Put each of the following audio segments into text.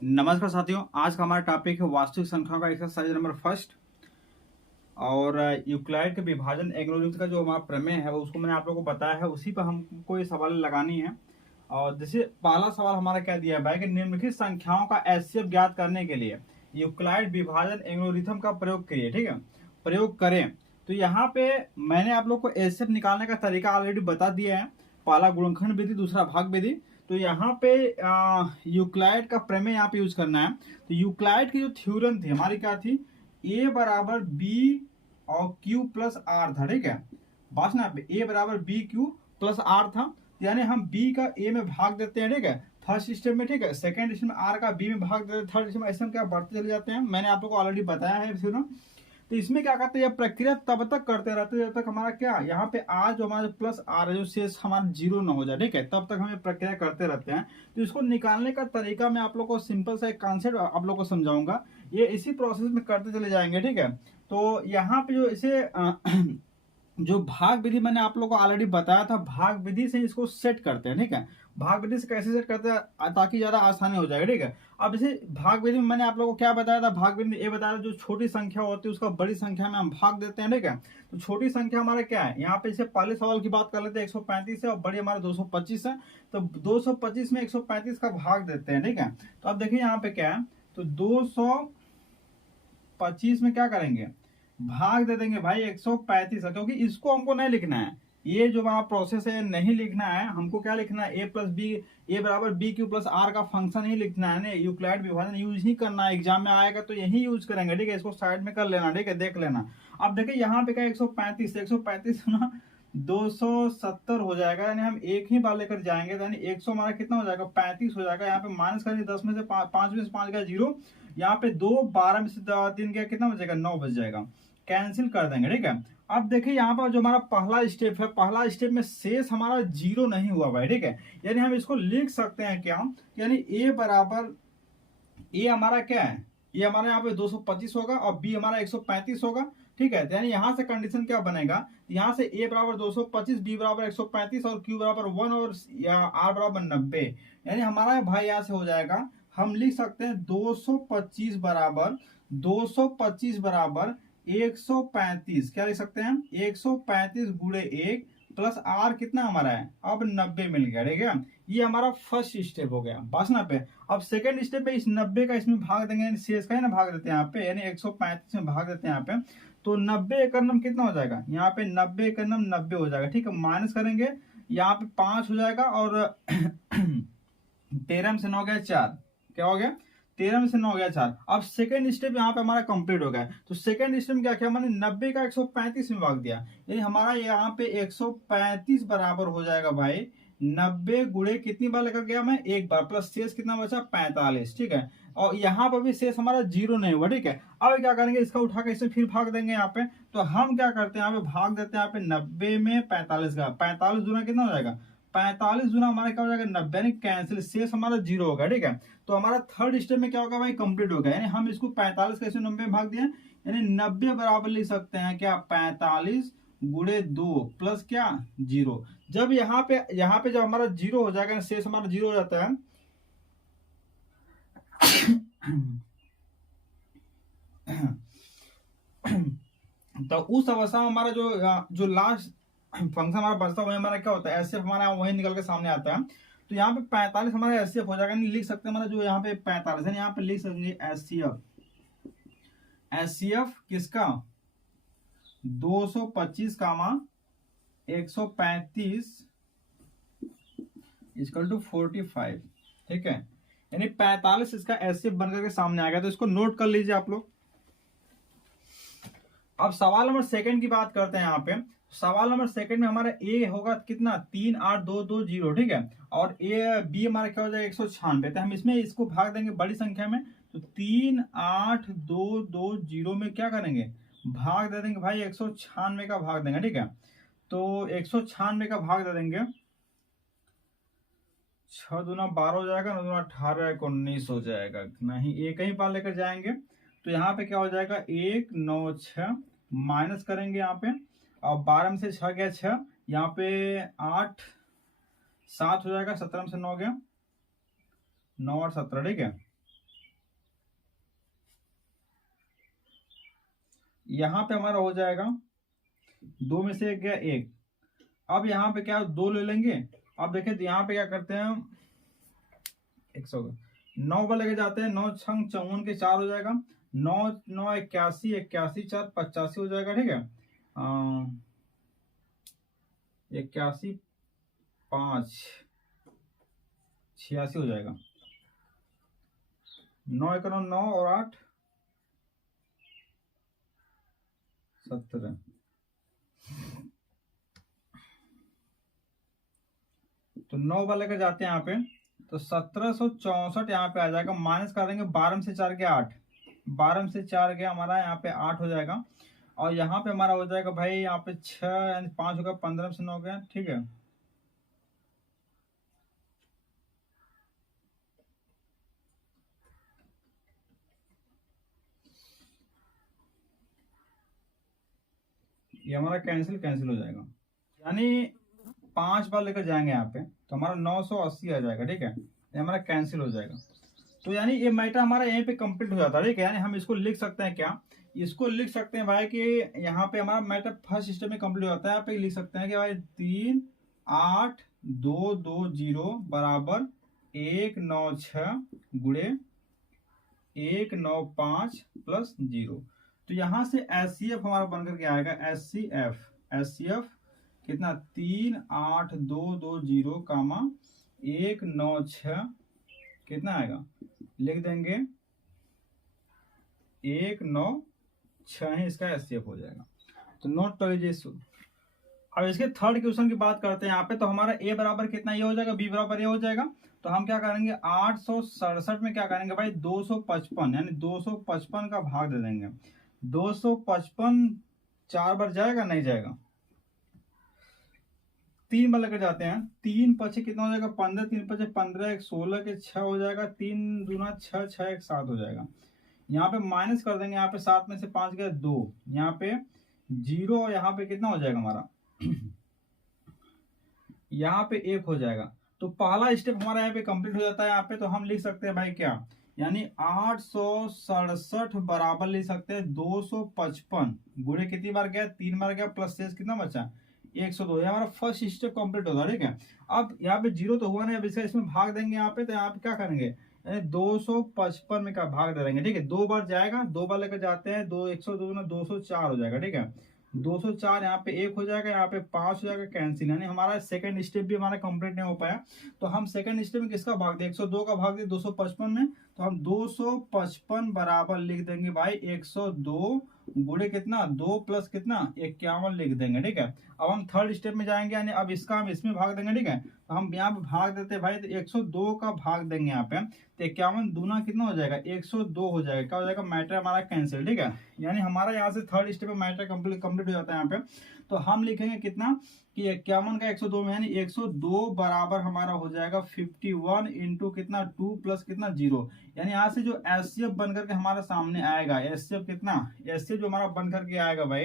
नमस्कार साथियों, आज का हमारा टॉपिक है वास्तविक संख्याओं का एक्सरसाइज नंबर फर्स्ट। और यूक्लिड के विभाजन एल्गोरिथम का जो हमारा प्रमेय है वो उसको मैंने आप लोगों को बताया है, उसी पर हमको ये सवाल लगानी है। और जैसे पहला सवाल हमारा क्या दिया है कि निम्नलिखित संख्याओं का एचसीएफ ज्ञात करने के लिए यूक्लिड विभाजन एल्गोरिथम का प्रयोग करिए। ठीक है, प्रयोग करें। तो यहाँ पे मैंने आप लोग को एचसीएफ निकालने का तरीका ऑलरेडी बता दिया है। पहला गुणनखंड विधि, दूसरा भाग विधि। तो यहाँ पे यूक्लिड का प्रमेय यहाँ पे यूज करना है। तो यूक्लिड की जो थ्योरम थी हमारी क्या थी, ए बराबर बी और क्यू प्लस आर था। ठीक है, बस ना पे ए बराबर बी क्यू प्लस आर था, यानी हम बी का ए में भाग देते हैं। ठीक है, फर्स्ट स्टेप में। ठीक है, सेकंड स्टेप में आर का बी में भाग देते हैं, थर्ड स्टेप में ऐसे हम क्या बढ़ते चले जाते हैं। मैंने आप लोग को ऑलरेडी बताया है थ्योरम। तो इसमें क्या करते हैं, यह प्रक्रिया तब तक करते रहते हैं जब तक हमारा क्या यहाँ पे आ जो हमारा प्लस आर है जो शेष हमारा जीरो ना हो जाए। ठीक है, तब तक हम ये प्रक्रिया करते रहते हैं। तो इसको निकालने का तरीका मैं आप लोग को सिंपल सा एक कॉन्सेप्ट आप लोग को समझाऊंगा, ये इसी प्रोसेस में करते चले जाएंगे। ठीक है, तो यहाँ पे जो इसे जो भाग विधि मैंने आप लोग को ऑलरेडी बताया था, भाग विधि से इसको सेट करते हैं। ठीक है, भाग विधि से कैसे सेट करते हैं ताकि ज्यादा आसानी हो जाएगा। ठीक है, अब इसे भाग विधि में मैंने आप लोगों को क्या बताया था, भाग विधि में ये बताया था जो छोटी संख्या होती है उसका बड़ी संख्या में हम भाग देते हैं। ठीक है, तो छोटी संख्या हमारा क्या है, यहाँ पे इसे पहले सवाल की बात कर लेते हैं, 135 है और बड़ी हमारा 225 है। तो 225 में 135 का भाग देते हैं। ठीक है, तो अब देखिए यहाँ पे क्या है, तो 225 में क्या करेंगे, भाग दे देंगे भाई 135 है, क्योंकि इसको हमको नहीं लिखना है। ये जो हमारा प्रोसेस है नहीं लिखना है हमको, क्या लिखना है, ए प्लस बी, ए बराबर बी क्यू प्लस आर का फंक्शन ही लिखना है ना। यूक्लिड विभाजन यूज ही करना है, एग्जाम में आएगा तो यही यूज करेंगे। ठीक है, इसको साइड में कर लेना। ठीक है, देख लेना। अब देखिए यहाँ पे क्या 135 ना 270 हो जाएगा, यानी हम एक ही बार लेकर जाएंगे, यानी 100 हमारा कितना हो जाएगा, 35 हो जाएगा। यहाँ पे माइनस करेंगे 10 में से 5 में से 5 गया 0, यहाँ पे 2, 12 में से 3 गया कितना बचेगा, 9 बच जाएगा, कैंसिल कर देंगे। ठीक है, अब देखिए यहाँ पर जो हमारा पहला स्टेप है, पहला स्टेप में शेष हमारा जीरो नहीं हुआ भाई। ठीक है, यानी हम इसको लिख सकते हैं क्या, यानी ए बराबर, ए हमारा क्या है, ये हमारा यहाँ पे 225 होगा और बी हमारा 135 होगा। ठीक है, यानी यहाँ से कंडीशन क्या बनेगा, यहाँ से ए बराबर 225, बी बराबर 135 और क्यू बराबर 1 और आर बराबर 90। यानी हमारा भाई यहाँ से हो जाएगा, हम लिख सकते हैं 225 बराबर 225 बराबर 135। क्या लिख सकते हैं, 135 गुणे 1 प्लस आर कितना हमारा है, अब 90 मिल गया। ठीक है, ये हमारा फर्स्ट स्टेप हो गया, बस ना पे। अब सेकंड स्टेप पे इस 90 का इसमें भाग देंगे, यानी शेष का है ना भाग देते हैं यहाँ पे, यानी 135 में भाग देते हैं यहाँ पे। तो 90 का नम कितना हो जाएगा, यहाँ पे 90 का नम 90 हो जाएगा। ठीक है, माइनस करेंगे, यहाँ पे 5 हो जाएगा और 13 में से 9 गया 4, क्या हो गया, 13 में से 9 गया 4। अब सेकंड स्टेप यहाँ पे हमारा कंप्लीट हो गया। तो सेकंड स्टेप में क्या किया मैंने, 90 का 135 में भाग दिया, यानी हमारा यहाँ पे 135 बराबर हो जाएगा भाई 90 गुणे कितनी बार लेकर गया मैं, एक बार, प्लस शेष कितना बचा, 45। ठीक है, और यहाँ पर भी शेष हमारा जीरो नहीं हुआ। ठीक है, अब क्या करेंगे, इसका उठा के इसे फिर भाग देंगे यहाँ पे। तो हम क्या करते हैं, यहाँ पे भाग देते हैं यहाँ पे 90 में 45 का, 45 गुना कितना हो जाएगा, 45 गुना हमारा क्या हो जाएगा, 90, यानी कैंसिल, शेष हमारा जीरो होगा। ठीक है, तो हमारा थर्ड स्टेप में क्या होगा भाई, कंप्लीट हो गया। यानी हम इसको 45 कैसे 90 में भाग दिया, यानी 90 बराबर लिख सकते हैं क्या, 45 गुणे 2 प्लस क्या, जीरो। जब यहाँ पे जब हमारा जीरो हो जाएगा, शेष हमारा जीरो हो जाता है तो उस अवस्था में हमारा जो लास्ट फंक्शन हमारा बचता है वही हमारा क्या होता है, एचसीएफ हमारा वही निकल के सामने आता है। तो यहाँ पे 45 हमारा एचसीएफ हो जाएगा, नहीं लिख सकते हमारा जो यहाँ पे 45 है, यहाँ पे लिख सकेंगे एचसीएफ, एचसीएफ किसका, 225 कामा 135 इक्वल टू 45। ठीक है, यानी 45 इसका एचसीएफ बनकर के सामने आ गया। तो इसको नोट कर लीजिए आप लोग। अब सवाल नंबर सेकंड की बात करते हैं यहाँ पे। सवाल नंबर सेकंड में हमारा ए होगा कितना, 3 8 2 2 0। ठीक है, और ए बी हमारा क्या हो जाएगा, 196। तो हम इसमें इसको भाग देंगे बड़ी संख्या में, तो 3 8 2 2 0 में क्या करेंगे, भाग दे देंगे भाई 196 का भाग देंगे। ठीक है, तो 196 का भाग दे देंगे, 6 दूना 12 हो जाएगा, 9 दूना 18, 19 हो जाएगा, नहीं एक ही बार लेकर जाएंगे। तो यहाँ पे क्या हो जाएगा, 1 9 6 माइनस करेंगे यहाँ पे, और 12 में से 6 गया 6, यहाँ पे 8 7 हो जाएगा, 17 में से 9 गया 9 और 17। ठीक है, यहाँ पे हमारा हो जाएगा 2 में से 1 गया 1। अब यहाँ पे क्या 2 ले लेंगे। अब देखें तो यहाँ पे क्या करते हैं 100 9 पर लेके जाते हैं, 9 छंग 54 के 4 हो जाएगा, 9 9 81 81 4 85 हो जाएगा। ठीक है, 81 5 86 हो जाएगा। 9 1 9 और 8 17। तो 9 बार लेकर जाते हैं यहाँ पे, तो 1764 यहाँ पे आ जाएगा। माइनस करेंगे 12 में से 4 गया 8, 12 में से 4 गया हमारा यहाँ पे 8 हो जाएगा। और यहाँ पे हमारा हो जाएगा भाई यहाँ पे 6 यानी 5 होगा, 15 में से 9 गया। ठीक है, ये हमारा कैंसिल कैंसिल हो जाएगा, यानी 5 बार लेकर जाएंगे यहाँ पे तो हमारा 980 आ जाएगा। ठीक है, ये हमारा कैंसिल हो जाएगा। तो यानी ये मैटर हमारा यहीं पे कंप्लीट हो जाता है। ठीक है, यानी हम इसको लिख सकते हैं क्या, इसको लिख सकते हैं भाई कि यहाँ पे हमारा मैटर फर्स्ट स्टेप में कंप्लीट हो जाता है। यहाँ पे लिख सकते हैं कि भाई 3 8 2 2 0 बराबर 1 9 6 गुणे 1 9 5 प्लस 0। तो यहाँ से एचसीएफ हमारा बनकर के आएगा एचसीएफ कितना 3 8 2 2 0 कामा 1 9 6 कितना आएगा, लिख देंगे 1 9 6 ही इसका एचसीएफ हो जाएगा। तो नोट कर लीजिए इसको। अब इसके थर्ड क्वेश्चन की बात करते हैं यहाँ पे। तो हमारा ए बराबर कितना ये हो जाएगा, बी बराबर ये हो जाएगा। तो हम क्या करेंगे 867 में क्या करेंगे भाई 255 यानी 255 का भाग दे देंगे। 255 4 बार जाएगा, नहीं जाएगा। 3 बार लेकर जाते हैं, 3 पचे कितना हो जाएगा 15, 3 पचे 15 1 16 के 6 हो जाएगा, 3 दूना 6 6 1 7 हो जाएगा। यहाँ पे माइनस कर देंगे, यहाँ पे 7 में से 5 गया 2, यहाँ पे 0 और यहाँ पे कितना हो जाएगा हमारा यहाँ पे 1 हो जाएगा। तो पहला स्टेप हमारा यहाँ पे कंप्लीट हो जाता है। यहाँ पे तो हम लिख सकते हैं भाई क्या, यानी 867 बराबर लिख सकते हैं 255 गुणे कितनी बार गया 3 बार गया, प्लस शेष कितना बचा 102। ये हमारा फर्स्ट स्टेप कंप्लीट होगा। ठीक है, अब यहाँ पे 0 तो हुआ नहीं, अब इसका इसमें भाग देंगे यहाँ पे। तो यहाँ पे क्या करेंगे 255 में का भाग दे देंगे। ठीक है, 2 बार जाएगा, 2 बार लेकर जाते हैं, 2 102 में 204 हो जाएगा। ठीक है, 204 यहाँ पे 1 हो जाएगा, यहाँ पे 5 हो जाएगा, कैंसिल। यानी हमारा सेकंड स्टेप भी हमारा कंप्लीट नहीं हो पाया। तो हम सेकंड स्टेप में किसका भाग दें 102 का भाग दें 255 में। तो हम 255 बराबर लिख देंगे भाई 102 गुणे कितना 2 प्लस कितना 51 लिख देंगे। ठीक है, अब हम थर्ड स्टेप में जाएंगे, यानी अब इसका हम इसमें भाग देंगे। ठीक है, तो हम यहाँ पे भाग देते हैं भाई, तो 102 का भाग देंगे यहाँ पे। तो 51 दूना कितना हो जाएगा 102 हो जाएगा। क्या हो जाएगा मैटर हमारा कैंसिल। ठीक है, यानी हमारा यहाँ से थर्ड स्टेप में मैटर कंप्लीट हो जाता है यहाँ पे। तो हम लिखेंगे कितना कि 51 का 102 में, यानी 102 बराबर हमारा हो जाएगा 51 इंटू कितना 2 प्लस कितना 0। यानी यहाँ से जो एचसीएफ बनकर के हमारा सामने आएगा, एचसीएफ कितना, एचसीएफ जो हमारा बनकर के आएगा भाई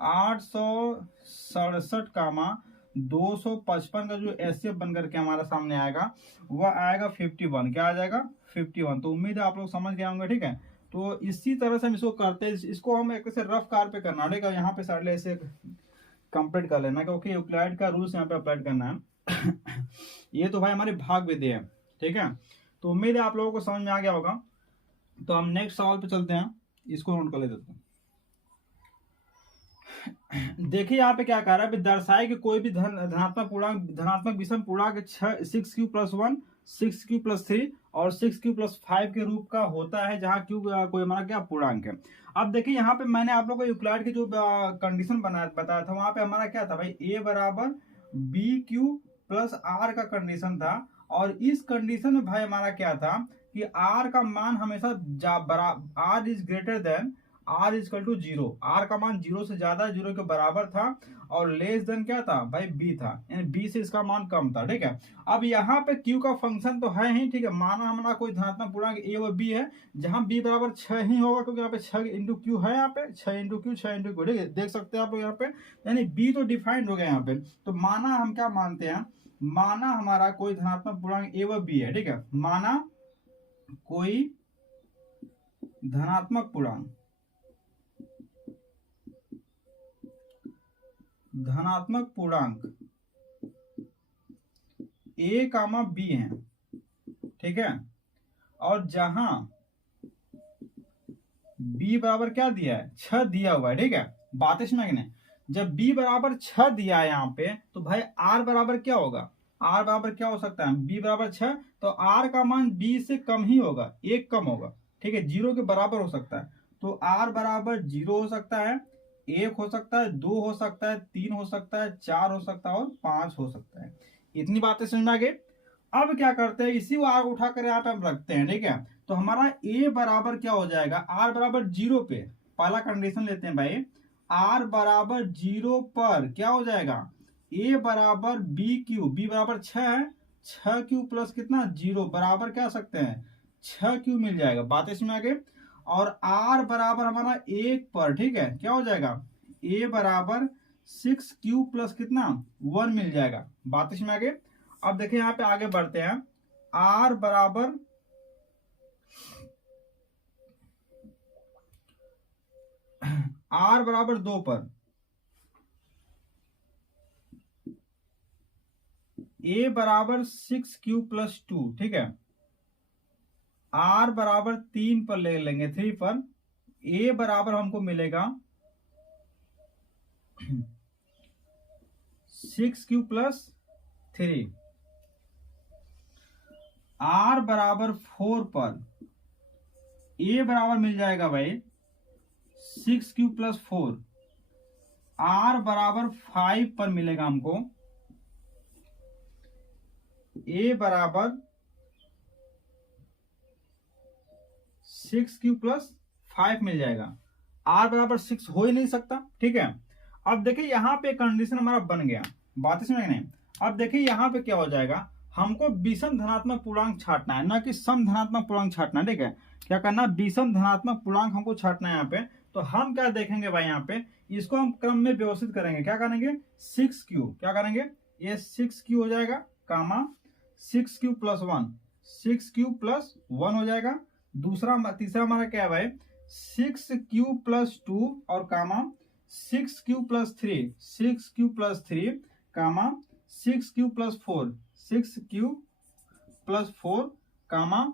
867 कामा 255 का जो एचसीएफ बनकर के हमारा सामने आएगा वह आएगा 51। क्या आ जाएगा 51। तो उम्मीद है आप लोग समझ गए होंगे। ठीक है, तो इसी तरह से हम इसको करते हैं। इसको हम एक से रफ कार पे करना पड़ेगा, यहाँ पे साइड ऐसे कंप्लीट कर लेना, क्योंकि यूक्लिड का रूल्स यहाँ पे अप्लाई करना है ये तो भाई हमारे भाग विधि है। ठीक है, तो उम्मीद है आप लोगों को समझ में आ गया होगा। तो हम नेक्स्ट सवाल पे चलते हैं, इसको नोट कर लेते हैं। देखिए यहाँ पे क्या कह रहा है, दर्शाए कि कोई भी धनात्मक पूर्णांक धनात्मक विषम पूर्णांक 6q + 1 6q + 3 और 6q + 5 के रूप का होता है, जहाँ q कोई हमारा क्या पूर्णांक है। अब देखिए यहाँ पे मैंने आप लोगों को यूक्लिड की जो कंडीशन बताया था, वहां पे हमारा क्या था भाई a बराबर bq + r का कंडीशन था। और इस कंडीशन में भाई हमारा क्या था कि r का मान हमेशा r is greater than r equal to 0, r का मान 0 से ज्यादा 0 के बराबर था, और लेस देन क्या था भाई b था, यानी b से इसका मान कम था। ठीक है, अब यहाँ पे q का फंक्शन तो है ही। ठीक है, माना हमारा कोई धनात्मक पूर्णांक a और b है, जहां b बराबर 6 ही होगा, क्योंकि यहाँ पे 6 इंटू क्यू है, यहाँ पे 6 इंटू क्यू 6 इंटू क्यू। ठीक है, देख सकते हैं आप लोग यहाँ पे, यानी b तो डिफाइंड हो गया यहाँ पे। तो माना हम क्या मानते हैं, माना हमारा कोई धनात्मक पूर्णांक a और b है। ठीक है, माना कोई धनात्मक पूर्णांक धनात्मक पूर्णांक a कामा b है, ठीक है, और जहां b बराबर क्या दिया है, 6 दिया हुआ है, ठीक है। बात इसमें कि नहीं, जब b बराबर 6 दिया है यहाँ पे, तो भाई r बराबर क्या होगा, r बराबर क्या हो सकता है, b बराबर 6, तो r का मान b से कम ही होगा, एक कम होगा, ठीक है, 0 के बराबर हो सकता है। तो r बराबर 0 हो सकता है, 1 हो सकता है, 2 हो सकता है, 3 हो सकता है, 4 हो सकता है और 5 हो सकता है। इतनी बातें समझ में आ गई। अब क्या करते हैं, इसी को आग उठाकर यहाँ पे हम रखते हैं, ठीक है। तो हमारा a बराबर क्या हो जाएगा, r बराबर 0 पे, पहला कंडीशन लेते हैं भाई, r बराबर 0 पर क्या हो जाएगा, a बराबर b बराबर 6 है, 6 क्यू प्लस कितना 0 बराबर क्या सकते हैं 6 क्यू मिल जाएगा। बात इसमें आ गई। और r बराबर हमारा 1 पर, ठीक है, क्या हो जाएगा, a बराबर 6 क्यू प्लस कितना 1 मिल जाएगा। बात इसमें आ गई। अब देखिए यहाँ पे आगे बढ़ते हैं, r बराबर r बराबर 2 पर a बराबर 6 क्यू प्लस 2, ठीक है, r बराबर 3 पर ले लेंगे, 3 पर a बराबर हमको मिलेगा 6 क्यू प्लस 3, r बराबर 4 पर a बराबर मिल जाएगा भाई 6 क्यू प्लस 4, r बराबर 5 पर मिलेगा हमको a बराबर 6 क्यू प्लस 5 मिल जाएगा। r बराबर 6 हो ही नहीं सकता, ठीक है। अब देखिए यहाँ पे कंडीशन हमारा बन गया, बात इसमें नहीं। अब देखिए यहाँ पे क्या हो जाएगा, हमको विषम धनात्मक पूर्णांक छांटना है, ना कि सम धनात्मक पूर्णांक छांटना है, ठीक है। क्या करना, विषम धनात्मक पूर्णांक हमको छांटना है यहाँ पे। तो हम क्या देखेंगे भाई, यहाँ पे इसको हम क्रम में व्यवस्थित करेंगे, क्या करेंगे 6 क्यू, क्या करेंगे, ये 6 क्यू हो जाएगा, कामा 6 क्यू प्लस 1, 6 क्यू प्लस 1 हो जाएगा। दूसरा तीसरा हमारा क्या है भाई, 6 क्यू प्लस 2 और कामा 6 क्यू प्लस 3, 6 क्यू प्लस 3 कामा 6 क्यू प्लस 4, 6 क्यू प्लस 4 कामा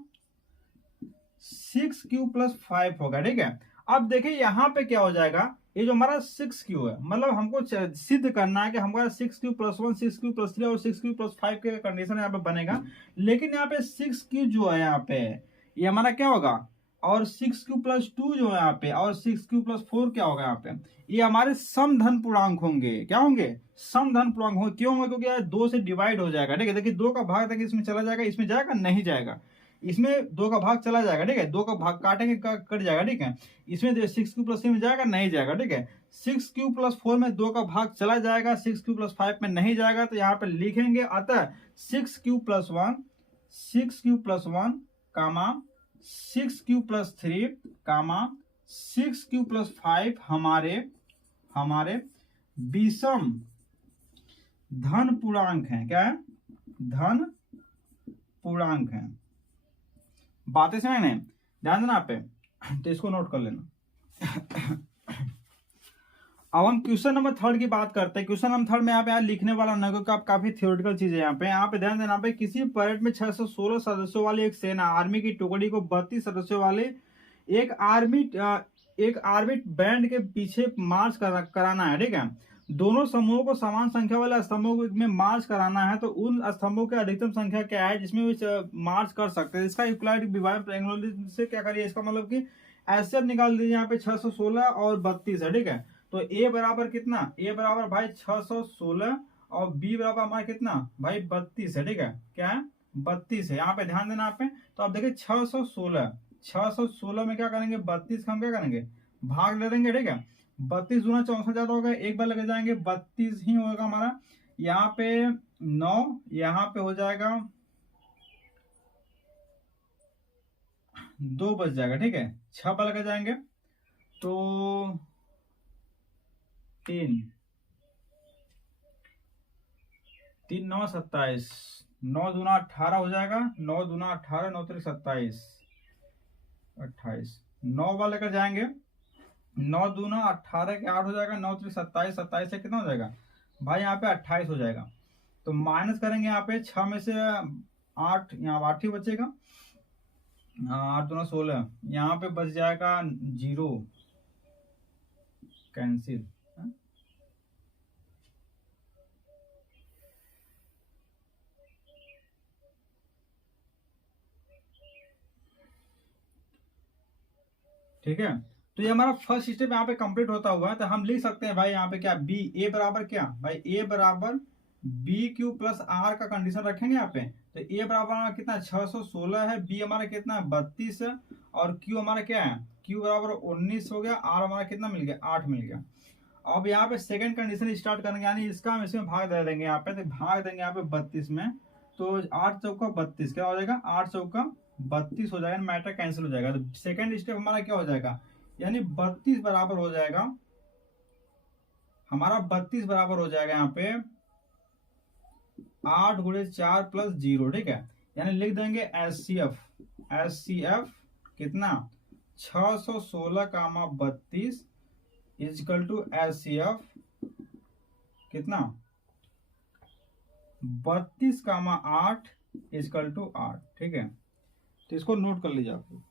6 क्यू प्लस 5 होगा, ठीक है। अब देखिए यहाँ पे क्या हो जाएगा, ये जो हमारा 6 क्यू है, मतलब हमको सिद्ध करना है कि हमारा 6 क्यू प्लस 1, 6 क्यू प्लस 3 और 6 क्यू प्लस 5 के कंडीशन यहाँ पे बनेगा। लेकिन यहाँ पे 6 क्यू जो है यहाँ पे, ये हमारा क्या होगा, और 6 क्यू प्लस 2 जो है यहाँ पे, और 6 क्यू प्लस 4 क्या होगा यहाँ पे, ये हमारे समधन पूर्णांक होंगे। क्या होंगे, समधन पूर्णांक होंगे। क्यों होंगे, क्योंकि यार 2 से डिवाइड हो जाएगा, ठीक है। देखिए 2 का भाग तक इसमें चला जाएगा, इसमें जाएगा नहीं जाएगा, इसमें 2 का भाग चला जाएगा, ठीक है, 2 का भाग काटेंगे कट जाएगा, ठीक है। इसमें 6 क्यू प्लस 3 में जाएगा नहीं जाएगा, ठीक है। 6 क्यू प्लस 4 में 2 का भाग चला जाएगा, 6 क्यू प्लस 5 में नहीं जाएगा, तो यहाँ पे लिखेंगे अतः 6 क्यू प्लस 1, 6 क्यू प्लस 1 कामा 6 क्यू प्लस 3 कामा 6 क्यू प्लस 5 हमारे विषम धन पूर्णांक हैं। क्या है, धन पूर्णांक हैं। बातें समझ नहीं, ध्यान देना आप पे, तो इसको नोट कर लेना। अब हम क्वेश्चन नंबर 3 की बात करते हैं। क्वेश्चन नंबर 3 में यहाँ पे लिखने वाला ना, क्योंकि आप काफी थ्योरेटिकल चीज है यहाँ पे ध्यान देना पे, किसी परेड में 616 सदस्यों वाली एक सेना आर्मी की टुकड़ी को 32 सदस्यों वाले एक आर्मी बैंड के पीछे मार्च कराना है, ठीक है। दोनों समूहों को समान संख्या वाले स्तंभों में मार्च कराना है, तो उन स्तंभों की अधिकतम संख्या क्या है जिसमें वे मार्च कर सकते हैं। इसका यूक्लिड विभाजन एंगुलर से क्या करिए, इसका मतलब कि ऐसे निकाल दीजिए, यहाँ पे 616 और 32 है, ठीक है। तो a बराबर कितना, a बराबर भाई 616 और b बराबर हमारा कितना भाई 32 है, ठीक है। क्या है, 32 है। यहाँ पे ध्यान देना आप पे। तो आप देखिए 616 में क्या करेंगे, 32 का हम क्या करेंगे, भाग ले देंगे, ठीक है। 32 दूना 64 ज्यादा होगा, एक बार लगे जाएंगे, 32 ही होगा हमारा। यहाँ पे 9, यहाँ पे हो जाएगा 2 बच जाएगा, ठीक है। 6 बार लगे जाएंगे, तो 3 9 27, 9 दूना 18 हो जाएगा, 9 दूना 18, 9 3 27, 28, 9 बार लेकर जाएंगे, 9 दूना 18 के 8 हो जाएगा, 9 3 27, 27 से कितना हो जाएगा भाई यहाँ पे 28 हो जाएगा। तो माइनस करेंगे यहाँ पे 6 में से 8, यहाँ 8 ही बचेगा। 8 दूना 16, यहाँ पे बच जाएगा 0, कैंसिल। ठीक है, तो ये हमारा फर्स्ट स्टेप यहाँ पे कंप्लीट होता हुआ है। तो हम लिख सकते हैं भाई यहाँ पे क्या, बी ए बराबर क्या भाई, ए बराबर बी क्यू प्लस आर का कंडीशन रखेंगे यहाँ पे। तो ए बराबर हमारा कितना 616 है, बी हमारा कितना 32 है, और क्यू हमारा क्या है, क्यू बराबर 19 हो गया, आर हमारा कितना मिल गया 8 मिल गया। अब यहाँ पे सेकंड कंडीशन स्टार्ट करेंगे, यानी इसका हम इसमें भाग दे देंगे यहाँ पे। तो भाग देंगे यहाँ पे 32 में, तो 8 चौका 32 क्या हो जाएगा, 8 चौका 32 हो जाएगा, मैटर कैंसिल हो जाएगा। तो सेकंड स्टेप हमारा क्या हो जाएगा, यानी 32 बराबर हो जाएगा हमारा, 32 बराबर हो जाएगा यहाँ पे 8 गुणे 4 प्लस 0, ठीक है। यानी लिख देंगे एस सी एफ कितना 616 comma 32 equal to S C F कितना 32 कामा 8 इजकल टू 8, ठीक है। तो इसको नोट कर लीजिए आप।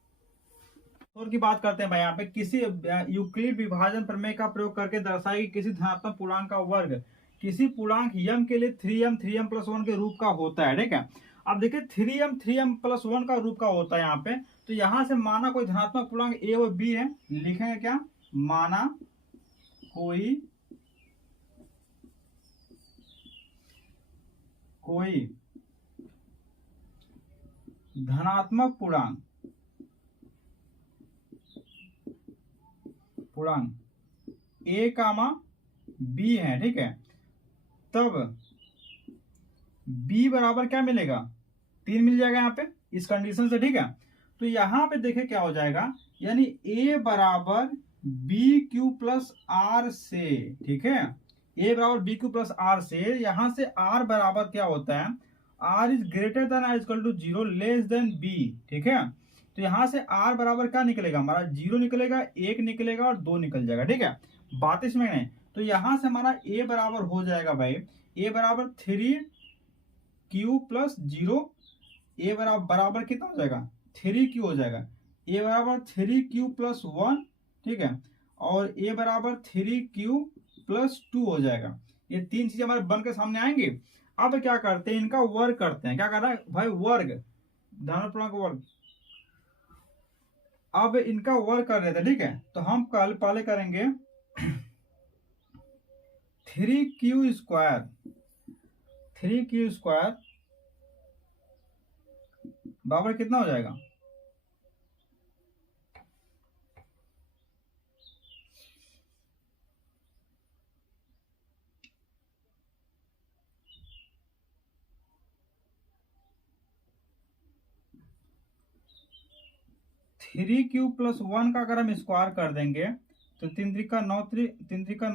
और की बात करते हैं भाई, यहाँ पे किसी यूक्लिड विभाजन प्रमेय का प्रयोग करके दर्शाई कि किसी धनात्मक पूर्णांक का वर्ग किसी पूर्णांक यम के लिए 3m प्लस 1 के रूप का होता है, ठीक है। अब देखिए 3m प्लस 1 का रूप का होता है यहाँ पे। तो यहां से माना कोई धनात्मक पूर्णांक ए और बी है, लिखेंगे क्या, माना कोई धनात्मक पूर्णांक ए कामा बी है, ठीक है। तब बी बराबर क्या मिलेगा, 3 मिल जाएगा यहाँ पे इस कंडीशन से, ठीक है। तो यहां पे देखे क्या हो जाएगा, यानी ए बराबर बी क्यू प्लस आर से, ठीक है। ए बराबर बी क्यू प्लस आर से, यहां से आर बराबर क्या होता है, R is greater than R equal to 0 less than B, ठीक है। तो यहां से आर बराबर क्या निकलेगा हमारा, 0 निकलेगा, 1 निकलेगा और 2 निकल जाएगा, ठीक है। बात इसमें नहीं। तो यहां से हमारा ए बराबर हो जाएगा भाई, ए बराबर 3q प्लस 0, ए बराबर कितना हो जाएगा 3q हो जाएगा, ए बराबर 3q प्लस 1, ठीक है, और ए बराबर 3q प्लस 2 हो जाएगा। ये तीन चीजें हमारे बन के सामने आएंगे। अब क्या करते हैं, इनका वर्ग करते हैं। क्या कर रहा है भाई, वर्ग, धनात्मक पूर्णांक वर्ग। अब इनका वर्ग कर रहे थे, ठीक है। तो हम कल पहले करेंगे 3q स्क्वायर बराबर कितना हो जाएगा, थ्री क्यू प्लस 1 का अगर हम स्क्वायर कर देंगे तो 3 त्रिका 9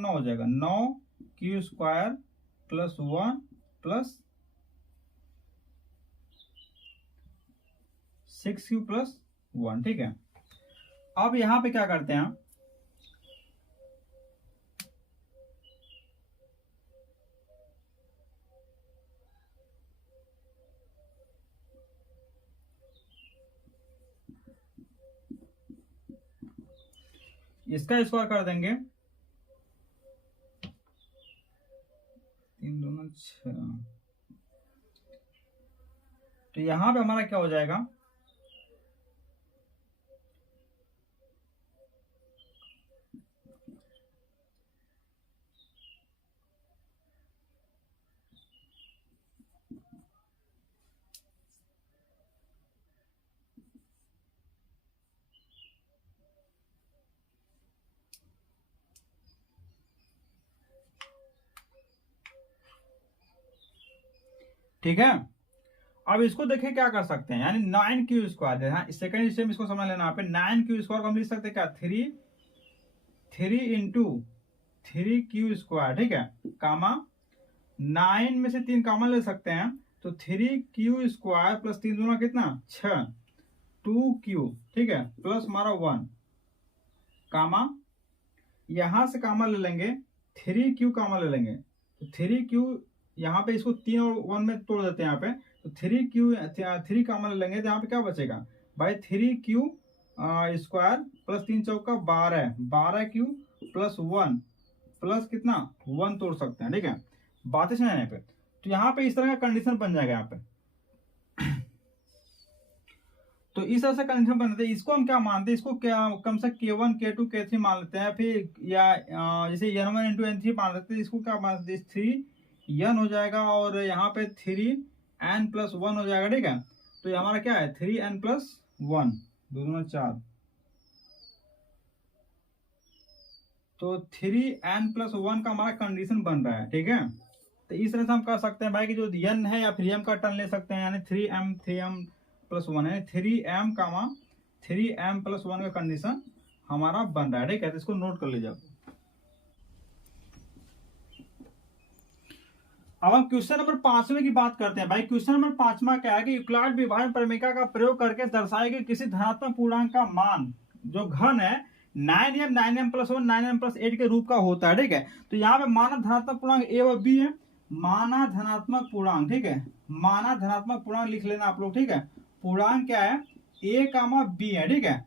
हो जाएगा, 9q square plus 1 plus 6q plus 1, ठीक है। अब यहां पे क्या करते हैं, इसका स्क्वायर कर देंगे, 3 दूना 6। तो यहां पे हमारा क्या हो जाएगा, ठीक है। अब इसको देखिए क्या कर सकते हैं, यानी 9q स्क्वायर, सेकंड स्टेप इसको समझ लेना। यहाँ पे 9q स्क्वायर को हम लिख सकते हैं क्या, 3 इंटू 3q स्क्वायर, ठीक है, कामा 9 में से 3 कामा ले सकते हैं। तो 3q स्क्वायर प्लस 3 दूना कितना 6, 2q, ठीक है, प्लस हमारा 1 कामा, यहां से कामा ले लेंगे 3q कामा ले लेंगे, तो 3q यहाँ पे इसको 3 और 1 में तोड़ देते हैं यहाँ पे, तो 3q 3 कॉमन लेंगे तो यहाँ पे क्या बचेगा भाई 3q स्क्वायर प्लस 3 चौका 12q प्लस 1 प्लस कितना 1 तोड़ सकते हैं, ठीक है। बातें समझ यहाँ पे, तो यहाँ पे इस तरह का कंडीशन बन जाएगा यहाँ पे। तो इस तरह से कंडीशन बनते हैं, इसको हम क्या मानते हैं, इसको क्या कम से K1 K2 K3 मान लेते हैं, फिर या जैसे n1 इंटू n3 मान लेते हैं, इसको क्या मानते हैं 3n हो जाएगा और यहाँ पे 3n प्लस 1 हो जाएगा, ठीक है। तो ये हमारा क्या है 3n प्लस 1 दोनों 4, तो 3n प्लस 1 का हमारा कंडीशन बन रहा है, ठीक है। तो इस तरह से हम कह सकते हैं भाई कि जो n है या फिर m का टर्न ले सकते हैं, यानी 3m प्लस 1 है 3m प्लस 1 का कंडीशन हमारा बन रहा है, ठीक है। तो इसको नोट कर लीजिए। अब हम क्वेश्चन नंबर 5वें की बात करते हैं भाई। क्वेश्चन नंबर 5वां क्या है कि यूक्लिड विभाजन प्रमेय का प्रयोग करके दर्शाए गए किसी धनात्मक पूर्णांक का मान जो घन है 9m 9m plus 1 9m plus 8 के रूप का होता है, ठीक है। तो यहाँ पे माना धनात्मक पूर्णांक a और b है, माना धनात्मक पूर्णांक, ठीक है, माना धनात्मक पूर्णांक लिख लेना आप लोग, ठीक है। पूर्णांक क्या है a कामा b है, ठीक है।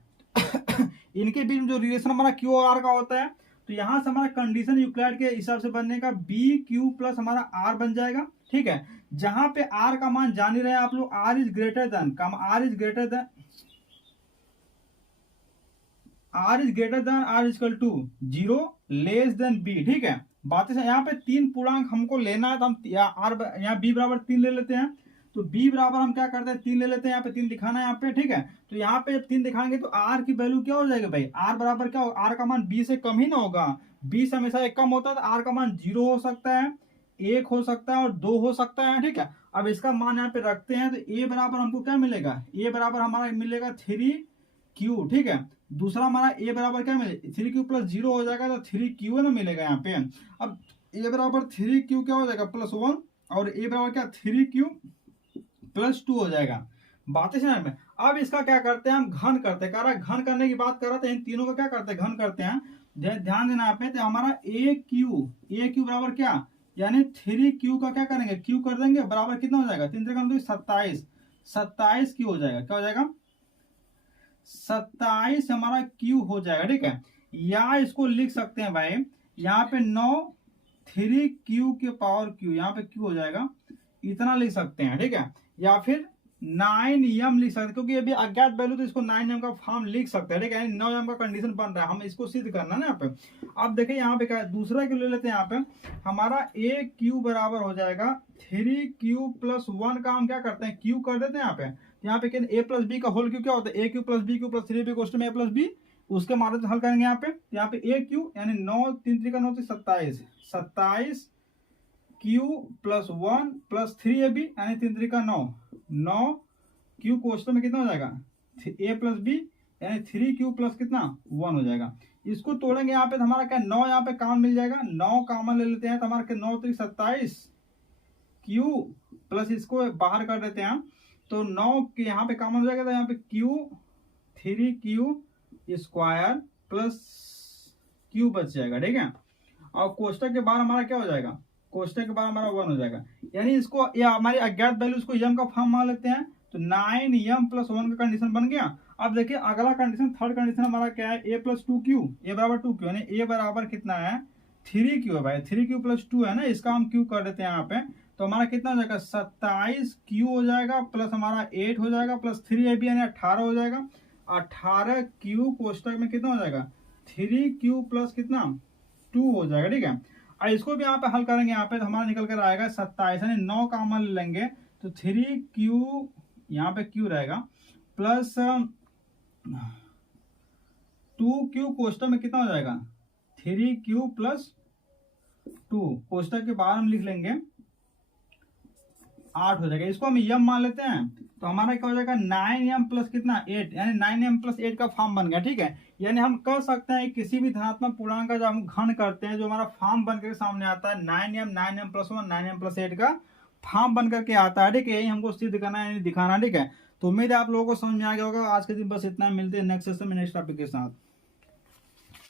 इनके बीच में जो रिलेशन हमारा q और r का होता है, तो यहां से हमारा कंडीशन यूक्लिड के हिसाब से बनने का b q प्लस हमारा r बन जाएगा, ठीक है। जहां पे r का मान जान ही रहे आप लोग, r is greater than r equal to 0 less than b, ठीक है। बातें यहाँ पे 3 पूर्णांक हमको लेना है, तो हम यहाँ b बराबर 3 ले लेते हैं। तो b बराबर हम क्या करते हैं 3 ले लेते हैं, यहाँ पे 3 दिखाना है यहाँ पे, ठीक है। तो यहाँ पे जब 3 दिखाएंगे तो r की वैल्यू क्या हो जाएगी भाई, r बराबर क्या होगा, r का मान b से कम ही ना होगा, b से हमेशा एक कम होता है, तो r का मान 0 हो सकता है, 1 हो सकता है और 2 हो सकता है, ठीक है। अब इसका मान यहाँ पे रखते हैं, तो a बराबर हमको क्या मिलेगा, a बराबर हमारा मिलेगा 3q, ठीक है। दूसरा हमारा a बराबर क्या मिलेगा 3q प्लस 0 हो जाएगा, तो 3q ना मिलेगा यहाँ पे। अब a बराबर 3q क्या हो जाएगा प्लस 1 और a बराबर क्या 3q प्लस 2 हो जाएगा। बातें समझ में। अब इसका क्या करते हैं हम घन करते हैं, घन करने की बात कर रहे थे, इन तीनों का क्या करते हैं घन करते हैं। ध्यान देना यहाँ पे, तो हमारा a q बराबर क्या, यानी 3q का क्या करेंगे q कर देंगे, बराबर कितना हो जाएगा 3 3 27 q हो जाएगा, क्या हो जाएगा 27 हमारा q हो जाएगा, ठीक है। या इसको लिख सकते हैं भाई, यहाँ पे 9 3q के पावर q, यहाँ पे q हो जाएगा, इतना लिख सकते हैं, ठीक है। या फिर 9m लिख सकते हैं, क्योंकि ये भी अज्ञात वैल्यू, तो इसको 9m का फॉर्म लिख सकते हैं, ठीक है। 9m का कंडीशन बन रहा है, हम इसको सिद्ध करना ना यहाँ पे। अब देखिए यहाँ पे क्या है, दूसरा क्यों ले लेते हैं, यहाँ पे हमारा aq बराबर हो जाएगा 3q प्लस 1 का हम क्या करते हैं q कर देते हैं यहाँ पे। यहाँ पे कहते a प्लस बी का होल क्यू क्या होता है a cube plus B cube plus 3b कोष्टक में a प्लस बी, उसके माध्यम से हल करेंगे यहाँ पे a क्यू यानी 9 3 3 का 9 27 q प्लस 1 प्लस 3ab यानी 3 3 का 9 q कोष्टक में कितना हो जाएगा a प्लस बी यानी 3q प्लस कितना 1 हो जाएगा। इसको तोड़ेंगे यहाँ पे, तो हमारा क्या 9 यहाँ पे कॉमन मिल जाएगा, 9 कॉमन ले लेते हैं, तो हमारा क्या 9 3 27 q प्लस इसको बाहर कर देते हैं, तो 9 के यहाँ पे कॉमन हो जाएगा, तो यहाँ पे q 3q square plus q बच जाएगा, ठीक है। और कोष्टक के बाहर हमारा क्या हो जाएगा, कोष्टक के बाहर हमारा 1 हो जाएगा, यानी इसको या हमारी अज्ञात वैल्यू इसको m का फॉर्म मान लेते हैं, तो 9m प्लस 1 का कंडीशन बन गया। अब देखिए अगला कंडीशन, थर्ड कंडीशन हमारा क्या है a प्लस 2q, a बराबर 2q, यानी a बराबर कितना है 3q है भाई, 3q प्लस 2 है ना, इसका हम q कर देते हैं यहाँ पे, तो हमारा कितना हो जाएगा 27q हो जाएगा प्लस हमारा 8 हो जाएगा प्लस 3ab यानी 18 हो जाएगा, 18q कोष्टक में कितना हो जाएगा 3q प्लस कितना 2 हो जाएगा, ठीक है। और इसको भी यहाँ पे हल करेंगे, यहाँ पे तो हमारा निकल कर आएगा 27 यानी 9 कॉमन लेंगे, तो 3q यहाँ पे q रहेगा प्लस 2q कोष्टक में कितना हो जाएगा 3q प्लस 2, कोष्टक के बाहर हम लिख लेंगे 8 हो जाएगा, इसको हम m मान लेते हैं, तो हमारा क्या हो जाएगा 9m प्लस कितना 8, यानी 9m प्लस 8 का फॉर्म बन गया, ठीक है। यानी हम कह सकते हैं किसी भी धनात्मक पूर्णांक का जब हम घन करते हैं, जो हमारा फॉर्म बन करके सामने आता है 9m प्लस 1 9m प्लस 8 का फॉर्म बन करके आता है, ठीक है। यही हमको सिद्ध करना है, दिखाना, ठीक है। तो उम्मीद है आप लोगों को समझ में आ गया होगा। आज के दिन बस इतना, मिलते हैं नेक्स्ट सेशन में नेक्स्ट टॉपिक के साथ।